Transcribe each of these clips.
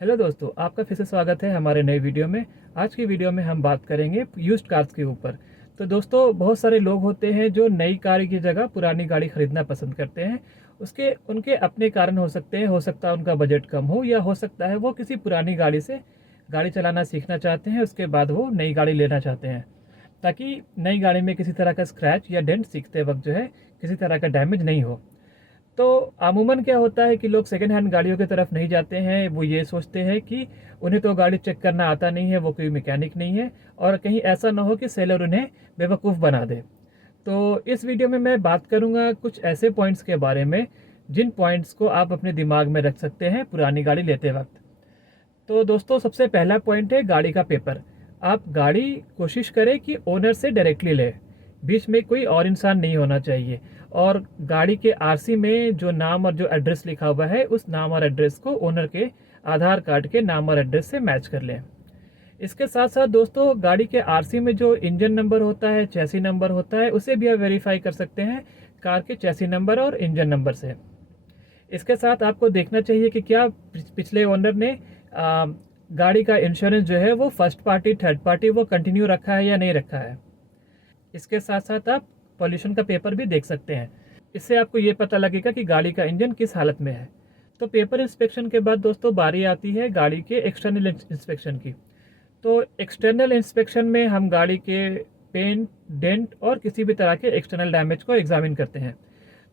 Hello दोस्तों, आपका फिर से स्वागत है हमारे नए वीडियो में। आज की वीडियो में हम बात करेंगे यूज्ड कार्स के ऊपर। तो दोस्तों, बहुत सारे लोग होते हैं जो नई कार की जगह पुरानी गाड़ी खरीदना पसंद करते हैं। उसके उनके अपने कारण हो सकते हैं। हो सकता है उनका बजट कम हो, या हो सकता है वो किसी पुरानी गाड़ी से गाड़ी चलाना सीखना चाहते हैं, उसके बाद वो नई गाड़ी लेना चाहते हैं, ताकि नई गाड़ी में किसी तरह का स्क्रैच या डेंट सीखते वक्त जो है किसी तरह का डैमेज नहीं हो। तो अमूमन क्या होता है कि लोग सेकेंड हैंड गाड़ियों की तरफ नहीं जाते हैं। वो ये सोचते हैं कि उन्हें तो गाड़ी चेक करना आता नहीं है, वो कोई मैकेनिक नहीं है, और कहीं ऐसा ना हो कि सेलर उन्हें बेवकूफ़ बना दे। तो इस वीडियो में मैं बात करूंगा कुछ ऐसे पॉइंट्स के बारे में जिन पॉइंट्स को आप अपने दिमाग में रख सकते हैं पुरानी गाड़ी लेते वक्त। तो दोस्तों, सबसे पहला पॉइंट है गाड़ी का पेपर। आप गाड़ी कोशिश करें कि ओनर से डायरेक्टली लें, बीच में कोई और इंसान नहीं होना चाहिए। और गाड़ी के आरसी में जो नाम और जो एड्रेस लिखा हुआ है, उस नाम और एड्रेस को ओनर के आधार कार्ड के नाम और एड्रेस से मैच कर लें। इसके साथ साथ दोस्तों, गाड़ी के आरसी में जो इंजन नंबर होता है, चैसी नंबर होता है, उसे भी आप वेरीफाई कर सकते हैं कार के चैसी नंबर और इंजन नंबर से। इसके साथ आपको देखना चाहिए कि क्या पिछले ओनर ने गाड़ी का इंश्योरेंस जो है वो फर्स्ट पार्टी थर्ड पार्टी वो कंटिन्यू रखा है या नहीं रखा है। इसके साथ साथ आप पॉल्यूशन का पेपर भी देख सकते हैं। इससे आपको ये पता लगेगा कि गाड़ी का इंजन किस हालत में है। तो पेपर इंस्पेक्शन के बाद दोस्तों बारी आती है गाड़ी के एक्सटर्नल इंस्पेक्शन की। तो एक्सटर्नल इंस्पेक्शन में हम गाड़ी के पेंट, डेंट और किसी भी तरह के एक्सटर्नल डैमेज को एग्जामिन करते हैं।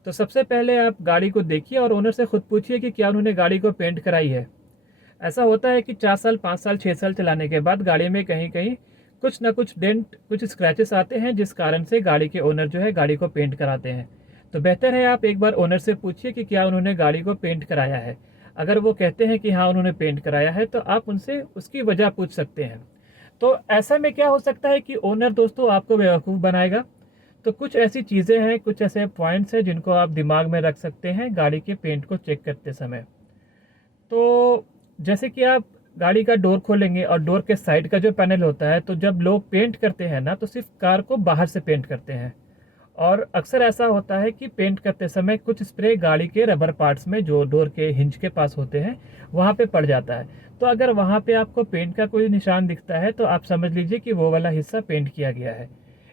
तो सबसे पहले आप गाड़ी को देखिए और ओनर से खुद पूछिए कि क्या उन्होंने गाड़ी को पेंट कराई है। ऐसा होता है कि 4 साल 5 साल 6 साल चलाने के बाद गाड़ी में कहीं कहीं कुछ ना कुछ डेंट, कुछ स्क्रैचेस आते हैं, जिस कारण से गाड़ी के ओनर जो है गाड़ी को पेंट कराते हैं। तो बेहतर है आप एक बार ओनर से पूछिए कि क्या उन्होंने गाड़ी को पेंट कराया है। अगर वो कहते हैं कि हाँ उन्होंने पेंट कराया है, तो आप उनसे उसकी वजह पूछ सकते हैं। तो ऐसा में क्या हो सकता है कि ओनर दोस्तों आपको बेवकूफ़ बनाएगा। तो कुछ ऐसी चीज़ें हैं, कुछ ऐसे पॉइंट्स हैं जिनको आप दिमाग में रख सकते हैं गाड़ी के पेंट को चेक करते समय। तो जैसे कि आप गाड़ी का डोर खोलेंगे और डोर के साइड का जो पैनल होता है, तो जब लोग पेंट करते हैं ना, तो सिर्फ कार को बाहर से पेंट करते हैं। और अक्सर ऐसा होता है कि पेंट करते समय कुछ स्प्रे गाड़ी के रबर पार्ट्स में जो डोर के हिंज के पास होते हैं वहाँ पे पड़ जाता है। तो अगर वहाँ पे आपको पेंट का कोई निशान दिखता है, तो आप समझ लीजिए कि वो वाला हिस्सा पेंट किया गया है।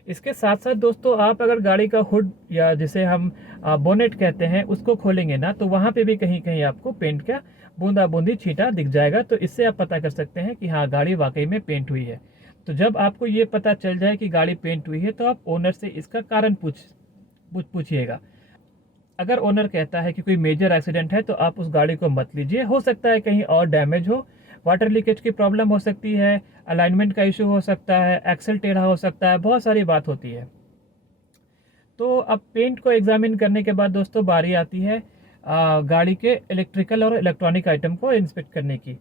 इसके साथ साथ दोस्तों, आप अगर गाड़ी का हुड या जिसे हम बोनेट कहते हैं उसको खोलेंगे ना, तो वहाँ पे भी कहीं कहीं आपको पेंट का बूंदा बूंदी छींटा दिख जाएगा। तो इससे आप पता कर सकते हैं कि हाँ गाड़ी वाकई में पेंट हुई है। तो जब आपको ये पता चल जाए कि गाड़ी पेंट हुई है, तो आप ओनर से इसका कारण पूछिएगा। अगर ओनर कहता है कि कोई मेजर एक्सीडेंट है, तो आप उस गाड़ी को मत लीजिए। हो सकता है कहीं और डैमेज हो, वाटर लीकेज की प्रॉब्लम हो सकती है, अलाइनमेंट का इशू हो सकता है, एक्सल टेढ़ा हो सकता है, बहुत सारी बात होती है। तो अब पेंट को एग्जामिन करने के बाद दोस्तों बारी आती है गाड़ी के इलेक्ट्रिकल और इलेक्ट्रॉनिक आइटम को इंस्पेक्ट करने की।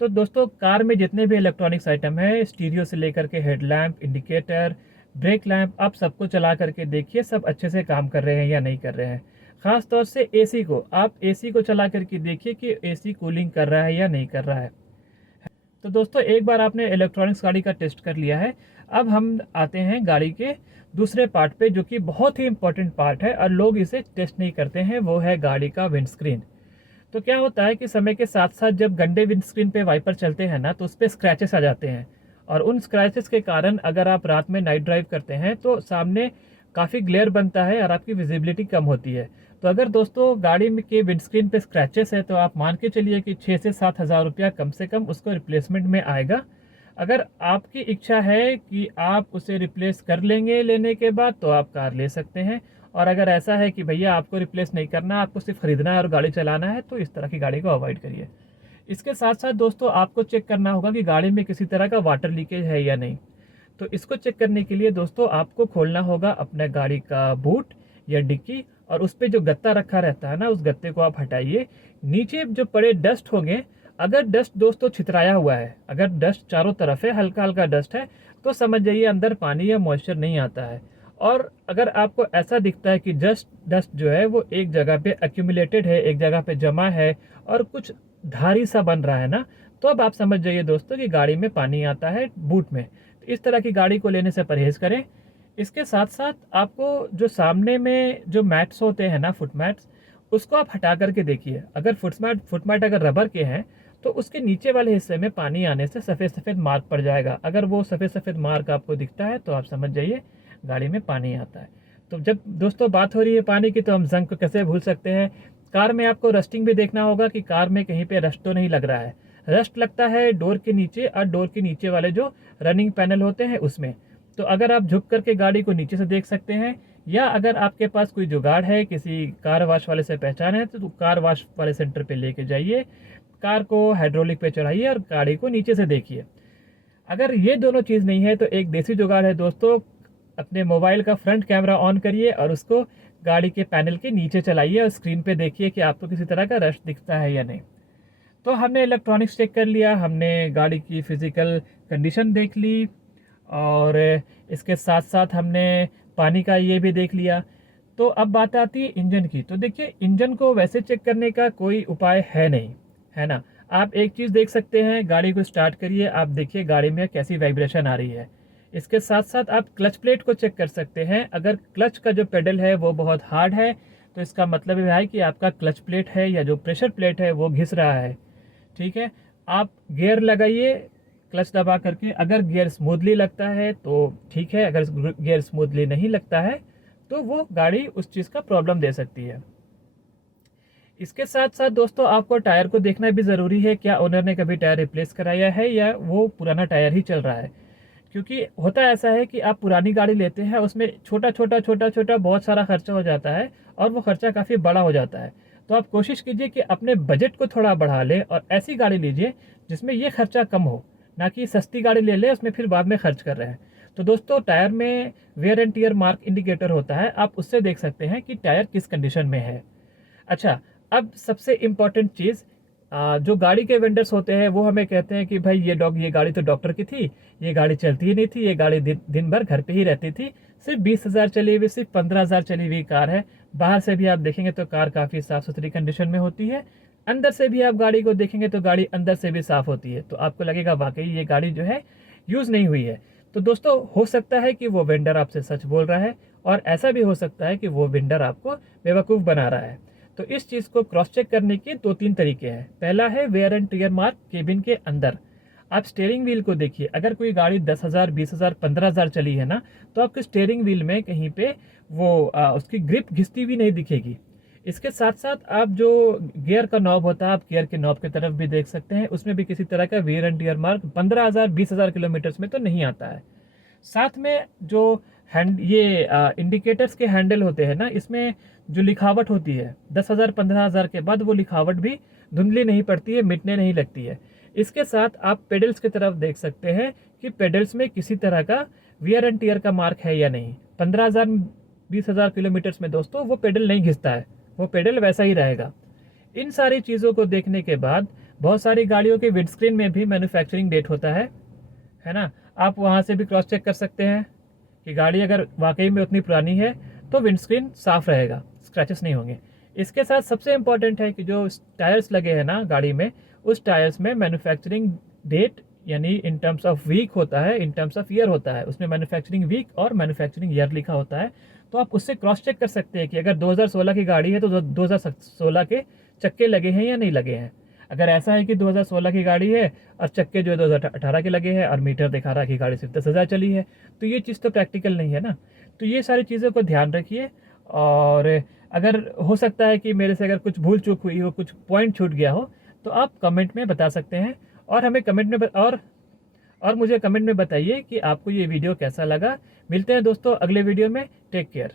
तो दोस्तों, कार में जितने भी इलेक्ट्रॉनिक्स आइटम है, स्टीरियो से लेकर के हेडलैम्प, इंडिकेटर, ब्रेक लैंप, आप सबको चला करके देखिए सब अच्छे से काम कर रहे हैं या नहीं कर रहे हैं। खास तौर से एसी को, आप एसी को चला करके देखिए कि एसी कूलिंग कर रहा है या नहीं कर रहा है। तो दोस्तों, एक बार आपने इलेक्ट्रॉनिक्स गाड़ी का टेस्ट कर लिया है। अब हम आते हैं गाड़ी के दूसरे पार्ट पे, जो कि बहुत ही इंपॉर्टेंट पार्ट है और लोग इसे टेस्ट नहीं करते हैं। वो है गाड़ी का विंडस्क्रीन। तो क्या होता है कि समय के साथ साथ जब गंदे विंडस्क्रीन पे वाइपर चलते हैं ना, तो उस पर स्क्रैचेस आ जाते हैं। और उन स्क्रैचेस के कारण अगर आप रात में नाइट ड्राइव करते हैं, तो सामने काफ़ी ग्लेयर बनता है और आपकी विजिबिलिटी कम होती है। तो अगर दोस्तों गाड़ी में के विंडस्क्रीन पे स्क्रैचेस है, तो आप मान के चलिए कि 6 से 7 हज़ार रुपया कम से कम उसको रिप्लेसमेंट में आएगा। अगर आपकी इच्छा है कि आप उसे रिप्लेस कर लेंगे लेने के बाद, तो आप कार ले सकते हैं। और अगर ऐसा है कि भैया आपको रिप्लेस नहीं करना, आपको सिर्फ खरीदना है और गाड़ी चलाना है, तो इस तरह की गाड़ी को अवॉइड करिए। इसके साथ साथ दोस्तों, आपको चेक करना होगा कि गाड़ी में किसी तरह का वाटर लीकेज है या नहीं। तो इसको चेक करने के लिए दोस्तों, आपको खोलना होगा अपने गाड़ी का बूट या डिक्की, और उस पर जो गत्ता रखा रहता है ना, उस गत्ते को आप हटाइए। नीचे जो पड़े डस्ट होंगे, अगर डस्ट दोस्तों छितराया हुआ है, अगर डस्ट चारों तरफ है, हल्का हल्का डस्ट है, तो समझ जाइए अंदर पानी या मॉइस्चर नहीं आता है। और अगर आपको ऐसा दिखता है कि जस्ट डस्ट जो है वो एक जगह पे एक्यूमुलेटेड है, एक जगह पे जमा है और कुछ धारी सा बन रहा है ना, तो अब आप समझ जाइए दोस्तों कि गाड़ी में पानी आता है बूट में। तो इस तरह की गाड़ी को लेने से परहेज करें। इसके साथ साथ आपको जो सामने में जो मैट्स होते हैं ना, फुट मैट्स, उसको आप हटा करके देखिए। अगर फुट मैट अगर रबर के हैं, तो उसके नीचे वाले हिस्से में पानी आने से सफ़ेद सफ़ेद मार्क पड़ जाएगा। अगर वो सफ़ेद सफ़ेद मार्क आपको दिखता है तो आप समझ जाइए गाड़ी में पानी आता है। तो जब दोस्तों बात हो रही है पानी की, तो हम जंग को कैसे भूल सकते हैं। कार में आपको रस्टिंग भी देखना होगा कि कार में कहीं पे रस्ट तो नहीं लग रहा है। रस्ट लगता है डोर के नीचे और डोर के नीचे वाले जो रनिंग पैनल होते हैं उसमें। तो अगर आप झुक करके गाड़ी को नीचे से देख सकते हैं, या अगर आपके पास कोई जुगाड़ है, किसी कार वॉश वाले से पहचान है, तो कार वॉश वाले सेंटर पे लेके जाइए, कार को हाइड्रोलिक पे चढ़ाइए और गाड़ी को नीचे से देखिए। अगर ये दोनों चीज़ नहीं है तो एक देसी जुगाड़ है दोस्तों, अपने मोबाइल का फ्रंट कैमरा ऑन करिए और उसको गाड़ी के पैनल के नीचे चलाइए और स्क्रीन पे देखिए कि आपको किसी तरह का रस्ट दिखता है या नहीं। तो हमने इलेक्ट्रॉनिक्स चेक कर लिया, हमने गाड़ी की फिज़िकल कंडीशन देख ली, और इसके साथ साथ हमने पानी का ये भी देख लिया। तो अब बात आती है इंजन की। तो देखिए, इंजन को वैसे चेक करने का कोई उपाय है नहीं, है ना। आप एक चीज़ देख सकते हैं, गाड़ी को स्टार्ट करिए, आप देखिए गाड़ी में कैसी वाइब्रेशन आ रही है। इसके साथ साथ आप क्लच प्लेट को चेक कर सकते हैं। अगर क्लच का जो पेडल है वो बहुत हार्ड है तो इसका मतलब ये है कि आपका क्लच प्लेट है या जो प्रेशर प्लेट है वो घिस रहा है। ठीक है, आप गियर लगाइए क्लच दबा करके। अगर गियर स्मूथली लगता है तो ठीक है, अगर गियर स्मूथली नहीं लगता है तो वो गाड़ी उस चीज़ का प्रॉब्लम दे सकती है। इसके साथ साथ दोस्तों आपको टायर को देखना भी ज़रूरी है, क्या ओनर ने कभी टायर रिप्लेस कराया है या वो पुराना टायर ही चल रहा है। क्योंकि होता ऐसा है कि आप पुरानी गाड़ी लेते हैं, उसमें छोटा छोटा बहुत सारा खर्चा हो जाता है और वो खर्चा काफ़ी बड़ा हो जाता है। तो आप कोशिश कीजिए कि अपने बजट को थोड़ा बढ़ा लें और ऐसी गाड़ी लीजिए जिसमें ये खर्चा कम हो, ना कि सस्ती गाड़ी ले लें उसमें फिर बाद में खर्च कर रहे हैं। तो दोस्तों टायर में wear and tear mark indicator होता है, आप उससे देख सकते हैं कि टायर किस कंडीशन में है। अच्छा, अब सबसे इम्पॉर्टेंट चीज़, जो गाड़ी के वेंडर्स होते हैं वो हमें कहते हैं कि भाई ये गाड़ी तो डॉक्टर की थी, ये गाड़ी चलती ही नहीं थी, ये गाड़ी दिन भर घर पे ही रहती थी, सिर्फ 20,000 चली हुई, सिर्फ 15,000 चली हुई कार है। बाहर से भी आप देखेंगे तो कार काफ़ी साफ़ सुथरी कंडीशन में होती है, अंदर से भी आप गाड़ी को देखेंगे तो गाड़ी अंदर से भी साफ़ होती है। तो आपको लगेगा वाकई ये गाड़ी जो है यूज़ नहीं हुई है। तो दोस्तों हो सकता है कि वो वेंडर आपसे सच बोल रहा है, और ऐसा भी हो सकता है कि वो वेंडर आपको बेवकूफ़ बना रहा है। तो इस चीज़ को क्रॉस चेक करने के 2-3 तरीके हैं। पहला है wear and tear mark cabin के अंदर। आप स्टीयरिंग व्हील को देखिए, अगर कोई गाड़ी 10,000, 20,000, 15,000 चली है ना, तो आपके स्टीयरिंग व्हील में कहीं पे वो उसकी ग्रिप घिसती हुई नहीं दिखेगी। इसके साथ साथ आप जो गियर का नॉब होता है, आप गियर के नॉब की तरफ भी देख सकते हैं, उसमें भी किसी तरह का wear and tear mark 15,000, 20,000 kilometres में तो नहीं आता है। साथ में जो इंडिकेटर्स के हैंडल होते हैं ना, इसमें जो लिखावट होती है 10,000, 15,000 के बाद वो लिखावट भी धुंधली नहीं पड़ती है, मिटने नहीं लगती है। इसके साथ आप पेडल्स की तरफ देख सकते हैं कि पेडल्स में किसी तरह का वियर एंड टियर का मार्क है या नहीं। 15,000, 20,000 किलोमीटर्स में दोस्तों वो पेडल नहीं घिसता है, वो पेडल वैसा ही रहेगा। इन सारी चीज़ों को देखने के बाद बहुत सारी गाड़ियों के विंडस्क्रीन में भी मैन्युफैक्चरिंग डेट होता है ना। आप वहाँ से भी क्रॉस चेक कर सकते हैं कि गाड़ी अगर वाकई में उतनी पुरानी है तो विंडस्क्रीन साफ रहेगा, स्क्रैचेस नहीं होंगे। इसके साथ सबसे इम्पॉर्टेंट है कि जो टायर्स लगे हैं ना गाड़ी में, उस टायर्स में मैन्युफैक्चरिंग डेट यानी इन टर्म्स ऑफ वीक होता है, इन टर्म्स ऑफ ईयर होता है, उसमें मैन्युफैक्चरिंग वीक और मैन्युफैक्चरिंग ईयर लिखा होता है। तो आप उससे क्रॉस चेक कर सकते हैं कि अगर 2016 की गाड़ी है तो 2016 के चक्के लगे हैं या नहीं लगे हैं। अगर ऐसा है कि 2016 की गाड़ी है और चक्के जो है 2018 के लगे हैं और मीटर दिखा रहा है कि गाड़ी सिर्फ 10,000 चली है, तो ये चीज़ तो प्रैक्टिकल नहीं है ना। तो ये सारी चीज़ों को ध्यान रखिए, और अगर हो सकता है कि मेरे से अगर कुछ भूल चूक हुई हो, कुछ पॉइंट छूट गया हो, तो आप कमेंट में बता सकते हैं, और हमें कमेंट में और मुझे कमेंट में बताइए कि आपको ये वीडियो कैसा लगा। मिलते हैं दोस्तों अगले वीडियो में, टेक केयर।